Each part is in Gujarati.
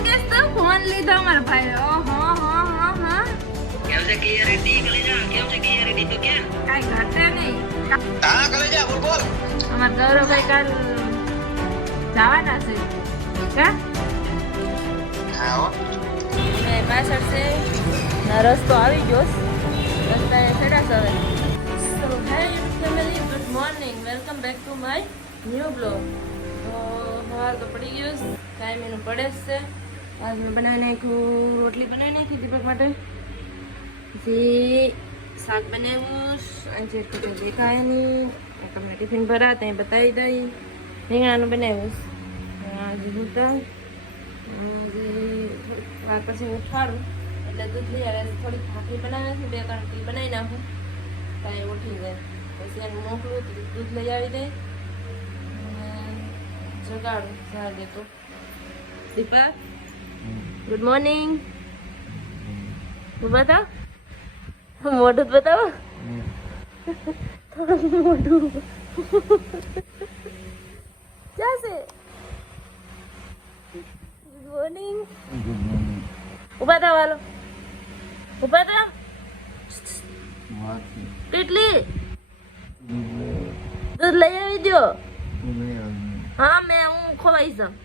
હું કેસ તો ફોન લીધો મારા ભાઈ હા કેમ છે કે રેડી કલે જા કેમ છે કે રેડી તો કે કાઈ ઘટે નહીં હા કલે જા બોલ બોલ અમાર ગૌરવભાઈ કાલ જવાના છે કા હા હો મેં પાછળ છે રસ્તો આવી ગયો રસ્તા એ ચડા છે હવે સો હે family good morning welcome back to my new blog તો સવાર તો પડી ગયો ટાઈમ એનું પડે જ છે આજ મેં બનાવી નાખ્યું રોટલી બનાવી નાખી દીપક માટે પછી શાક બનાવ્યું આજે તો દેખાય નહીં તમને ટિફિન ભરા ત્યાં બતાવી દઈ રીંગણાનું બનાવ્યું આજે દૂધ વાર પછી ઉઠાડું એટલે દૂધ લઈ આવે થોડીક ભાખરી બનાવે છે 2 કણકી બનાવી નાખું કાંઈ ઉઠી જાય પછી એને મોકલું તો દૂધ લઈ આવી દે જગાડું જાગે તો દીપક ગુડ મોર્નિંગ બતાવ મોઢું બતાવો થોડું મોઢું ક્યાં છે ગુડ મોર્નિંગ ઉભા થાવ હાલો ઉભા થાવ કેટલી દૂધ લઈ આવી દો હા મેં હું ખોવાઈ જાઉં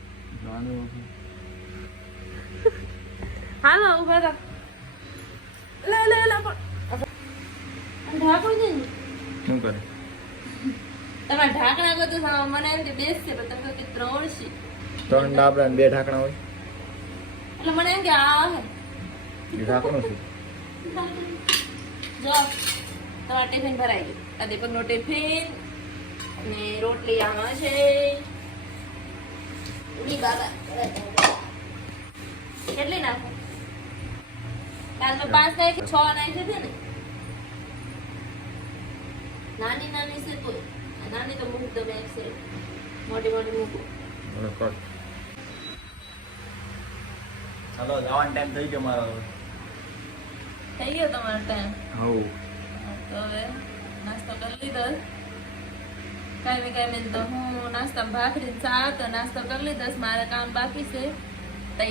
હાલો ઉભા થાવ લે ઢાંકણ છે ને શું કરે તમારે ઢાંકણા બધું મને એમ કે બેસશે પણ તમે કે 3 છે 3 ડાબડા ને 2 ઢાંકણા હોય એટલે મને એમ કે આ એ ઢાંકણું છે જો તમારે ટિફિન ભરાઈ ગયું આ દીપકનો ટિફિન અને રોટલી આમાં છે ઉડી બાબા કેટલી નાખો કાલ મેં 5 નાખી 6 નાખી છે ને નાની છે તો નાની તો મૂક દો એક છે મોટી મૂકો ચાલો જવાનો ટાઈમ થઈ ગયો મારો થઈ ગયો તમારો ટાઈમ હવ તો હવે નાસ્તો કરી લીધો કાંઈ તો હું નાસ્તા ભાખરી ચા તો નાસ્તો કરી લીધો મારે કામ બાકી છે તો એ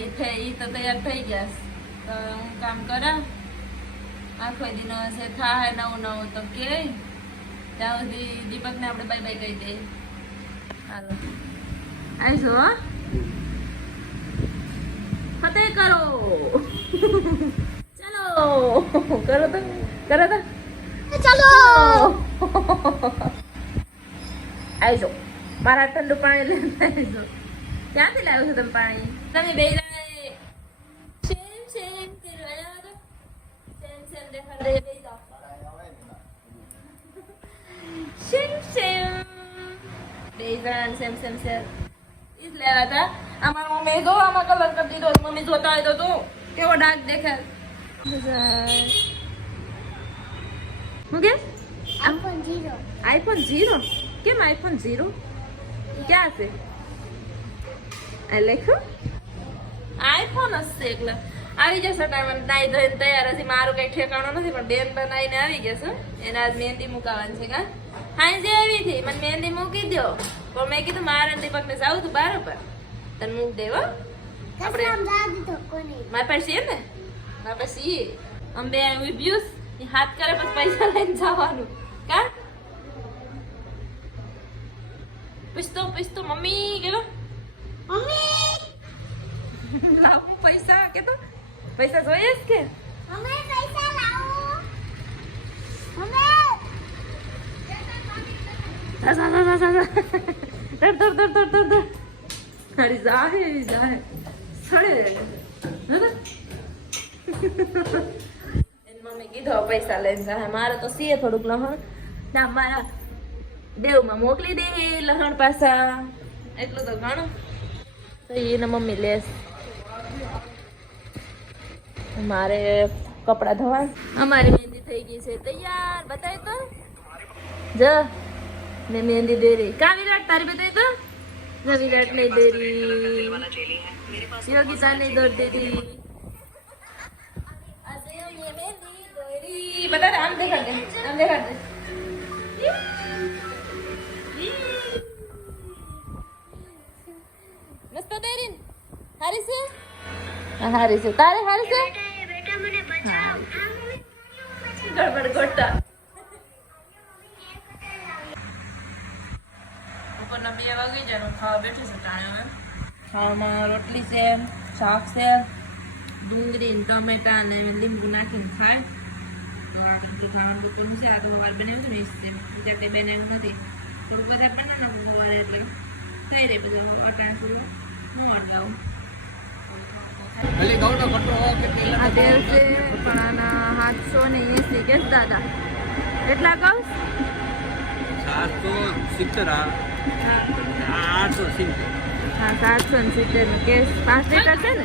તો તૈયાર થઈ ગયા તો હું કામ કરા આખો દિનો હશે થાય નવું તો કે ત્યાં સુધી દીપકને આપણે બાય બાય કહી દઈએ હાલો આવીશું હા ફતેહ કરો ચલો કરો તો ચાલો આવીશો મારા ઠંડુ પાણી લઈને આવીશો ક્યાંથી લાવ્યો છો તમે પાણી તમે બે સેમ કરવા દો સેમ દેખાડે બે જાઓ સેમ ઈજ લેવા હતા અમારા મમ્મી જો આમાં કલર કરી દીધો મમ્મી જોતા હોય તો તું કેવો ડાર્ક દેખાય શું કે આઈફોન 0 કેમ આઈફોન 0 ક્યાં છે આ લખ્યું આઈફોન હશે એટલે આવી જશે ટાઈમ નાઈ ધોઈને તૈયાર હશે મારું કઈ ઠેકાણું નથી પણ બેન બનાવીને આવી જશે એને આજ મહેંદી મુકાવાની છે કા હાંજે આવી હતી મને મહેંદી મૂકી દો પણ મેં કીધું મારા દીપકને જાવું તું બરાબર તને મૂક દેવો આપણે મારી પાસે છે ને મારી પાસે અમે બે ઉભ્યું હાથ કરે પછી પૈસા લઈને જવાનું કા પૂછતો મમ્મી કેલો મમ્મી લાવો પૈસા કે તો પૈસા જોઈએ જ કે મમ્મી પૈસા લાવો મમ્મી દર અરે જાહે સડે મમ્મી કીધો પૈસા લઈને જાય મારે તો સીએ થોડુંક લહણ ના મારા દેવમાં મોકલી દે લહણ પાછા એટલું તો ઘણું તો એને મમ્મી લેસ મારે કપડા ધોવા અમારી મહેંદી થઈ ગઈ છે તૈયાર બતાય તો જ મેં મહેંદી દે રહી કા વિરાટ તારી બતાય તો વિરાટ નહીં દે રહી યોગિતા નહીં દોડ દે રહી बता दे हम देखा दे मस्त तेरीन हारी से હારી છે તારે હારી છે ગડબડ ગોટા બપોરના 2 વાગી જાય ખાવા બેઠી છે તાણે હવે ખાવામાં રોટલી છે શાક છે ડુંગળી ને ટમેટા ને લીંબુ નાખીને ખાય તો આ બધું ખાવાનું બધું છે આ તો સવારે બનાવ્યું છે ને બીજા કંઈ બનાવ્યું નથી થોડું વધારે બનાવે સવારે એટલે થઈ રહે બધા અટાણે થોડું ન અડગાવું આ તેલ છે પણ આના 780 કે દાદા કેટલા કહું 770 હા 770 નું કેસ 5 लीटर છે ને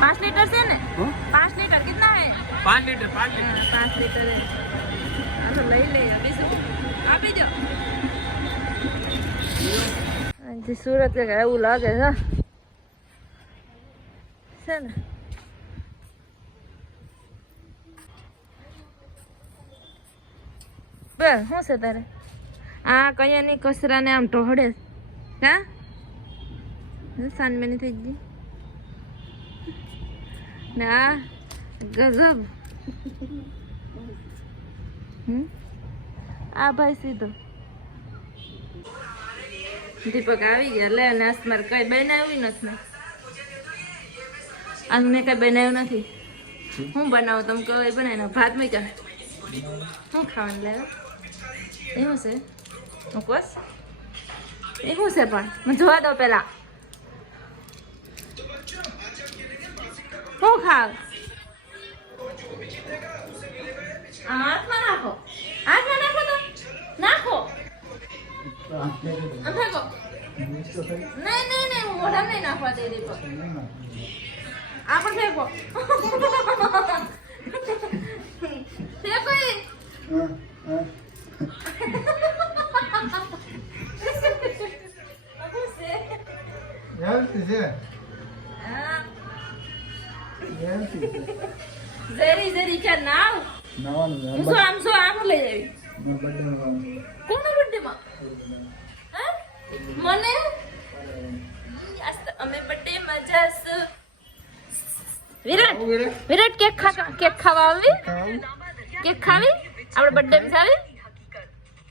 5 लीटर છે ને 5 लीटर कितना है 5 लीटर 5 लीटर है આ તો લઈ લે બીજું આપી દો જે સુરત કે એવું લાગે છે ને બે શું છે તારે આ કયાની કચરાને આમ ઢોળે હા સાનમેની થઈ ગઈ ને આ ગજબ આ ભાઈ સીધો દીપક આવી ગયા લે નાસ્ત મારે કઈ બનાવ્યું નથી ને આજ મેં કઈ બનાવ્યું નથી હું બનાવું તમે કહો એ બનાવીને ભાત મૂક્યા શું ખાવાનું લાવ્યો એવું છે મુકવાસ એ શું છે પણ મને જોવા દો પેલા શું ખાવ હાથમાં નાખો તો નાખો ફેંકો નહીં હું મોઢામાં નહીં નાખવા દે દીપક આ પણ ફેંકો ફેંકો જરી ચા નાવ આમ લઈ જાવી કોનો બર્થડે માં મને અમે બર્થડે માં જસ વિરાટ કેક ખાવા આવી કેક ખાવી આપણે બર્થડે માં આવી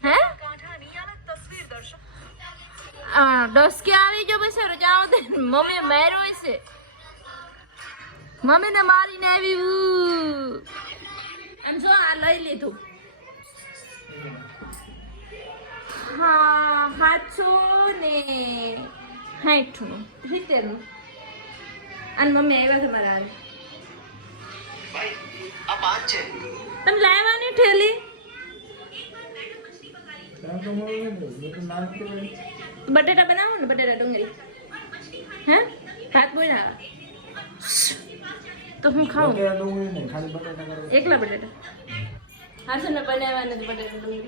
હે દસ કે આવી જો બસ જાઓ દે મમ્મી માર્યો છે મમ્મી ને મારીને આવી એમ જો આ લઈ લીધું હા 760 નું 70 નું અને મમ્મી આવ્યા તમારા હારે આ 5 છે તમે લાવવાની ઠેલી બટેટા બનાવો ને બટેટા ડુંગળી હે ભાત બોલ ના તો હું ખાઉં એકલા બટેટા હા છે ને બનાવવા નથી બટેટા ડુંગળી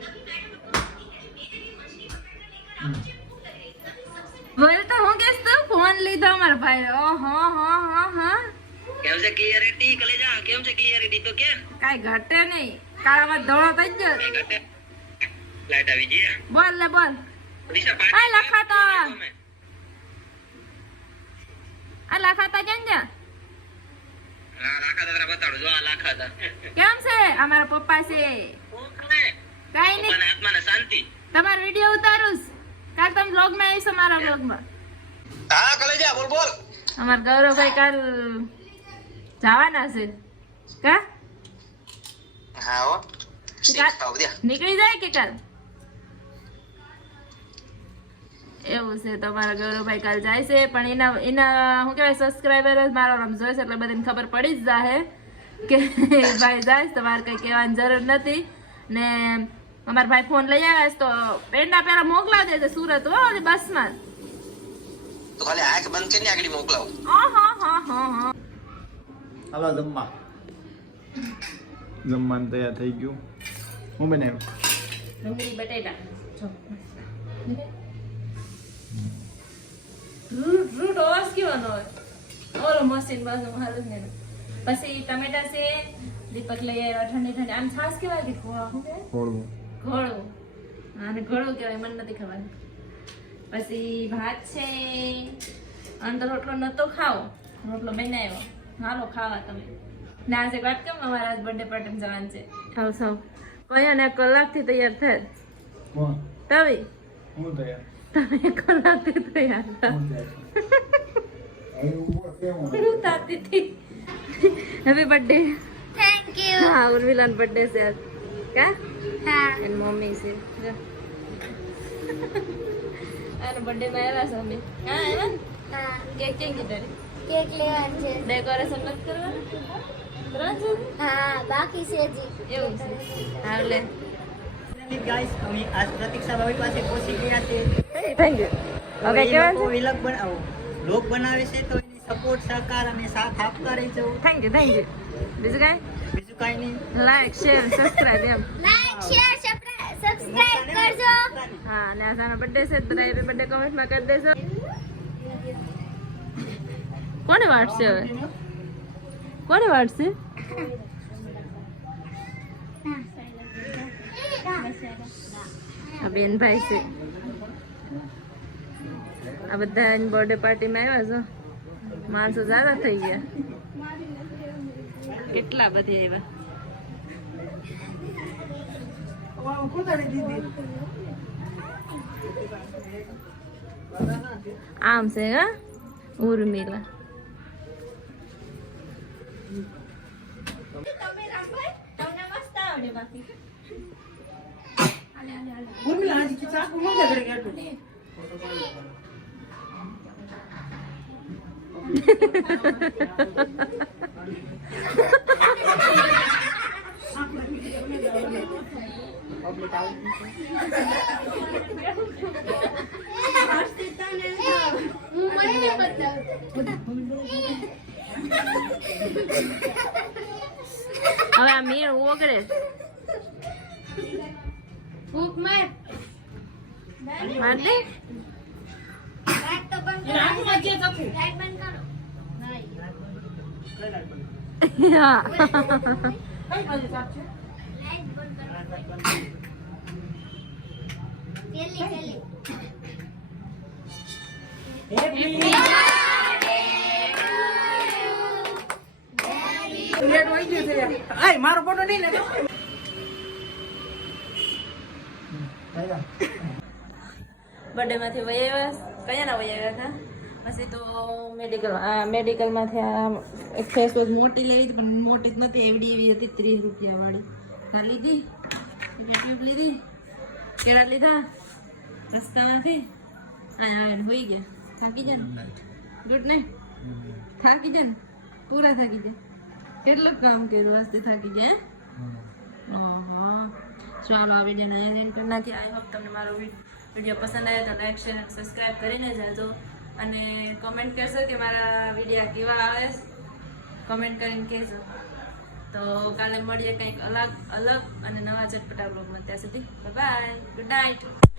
બોલ તો હું કેસ તો ફોન લીધો મારા ભાઈ હા કેમ છે ક્લિયરિટી કલેજા કેમ છે ક્લિયરિટી તો કે કાઈ ઘટે નહીં કાળામાં ધોળો થઈ ગયો લાઈટ આવી ગઈ બોલ લે બોલ આ લખાતા કેમ જા લાખાતા બતાડો જો આ લાખાતા કેમ છે અમારા પપ્પા છે કાઈ નહીં મને આત્માને શાંતિ તમારો વિડિયો ઉતારું કાલ તમે વ્લોગ માં આવીશો મારા વ્લોગ માં હા કલેજા બોલ અમાર ગૌરવભાઈ કાલ જવાના છે કા હા હો નીકળી જાય કે કાલ એવું છે તમારા ગૌરવભાઈ કાલ જાય છે પણ એના શું કહેવાય સબસ્ક્રાઈબર મારો નામ જોઈશ એટલે બધાને ખબર પડી જ જાહે કે ભાઈ જાય તમારે કઈ કહેવાની જરૂર નથી ને અમારા ભાઈ ફોન લઈ આવ્યા તો પેંડા પેલા મોકલા દે સુરત હો બસમાં તો ખાલી આંખ બંધ કરીને આગળ મોકલાવો હા હાલો જમવાનું તૈયાર થઈ ગયું હું બનાવ્યું ડુંગળી બટેટા રૂટ ઓસ કેવાનો હોય ઓલો મશીન બાજુ હાલું ને પછી ટમેટા છે દીપક લઈ આવ્યા ઠંડી આમ છાસ કેવાય કે ઘોળું અને ઘોળું કહેવાય મને નથી ખબર પછી ભાત છે અંદર રોટલો નતો ખાવો રોટલો બનાવ્યો હાલો ખાવા તમે ને આજે વાત કેમ અમારા બર્થડે પાર્ટી જવાનું છે આવ સૌ કયો ને કલાકથી તૈયાર થાય કોણ તમે હું તૈયાર તમે કલાકથી તૈયાર થાવ હું તાતી હતી હેપી બર્થડે થેન્ક યુ હા ઉર્મિલાનો બર્થડે છે આજ કા હા એની મમ્મી છે જો આનો બર્થડે માં આવ્યા છે અમે હા આવ્યા ને હા કેક કેમ કીધું કેક લેવાનું છે ડેકોરેશન નથી કરવાનું ત્રણ છે હા બાકી છે જી એવું છે હા લે ગાઈસ અમે આજ પ્રતીક્ષા ભાભી પાસે પહોંચી ગયા છે થેન્ક યુ હવે કેવાનું છે વિલોગ બનાવો લોક બનાવે છે તો એની સપોર્ટ સહકાર અને સાથ આપતા રહેજો થેન્ક યુ બીજું કાંઈ બીજું કાંઈ નહીં લાઈક શેર સબસ્ક્રાઇબ એમ લાઈક શેર સબસ્ક્રાઇબ કરજો હા અને આશાનો બર્થડે છે બધા હેપી બર્થડે કમેન્ટમાં કરી દેજો કોને વાટશે હવે કોને વાટશે આ બેનભાઈ છે આ બધા બર્થડે પાર્ટીમાં આવ્યા છો માણસો જ્યાદા થઈ ગયા કેટલા બધી આવ્યા આમ છે હા ઉર્મિલા હવે આ મીણ ઓગળે ફૂક માર માર દે લાઈટ તો બંધ કરો લાઈટ બંધ કરો હા લાઈટ બંધ કરો પેલી મારો ફોટો નહીં લેતો બર્થડે માંથી વયા કયા ના વયા હતા પછી તો મેડિકલમાંથી આ એક ફેસ વોશ મોટી લેવી હતી પણ મોટી જ નથી એવડી એવી હતી 30 રૂપિયા વાળી આ લીધી ટ્યુબ લીધી કેળા લીધા રસ્તામાંથી આવીને હોઈ ગયા થાકી જાય ને ગુડ નાઇટ થાકી જાય ને પૂરા થાકી જાય કેટલું કામ કર્યું વાસ્તે થાકી જાય હા ચાલો આ વિડીયોને અહીંયા એન્ડ કરી નાખીએ આઈ હોપ તમને મારો વિડીયો પસંદ આવે તો લાઈક શેર અને સબસ્ક્રાઈબ કરીને જાજો અને કમેન્ટ કરશો કે મારા વિડીયો કેવા આવે કમેન્ટ કરીને કહેજો તો કાલે મળીએ કંઈક અલગ અને નવા ચટપટા બ્લોગમાં ત્યાં સુધી બાય ગુડ નાઇટ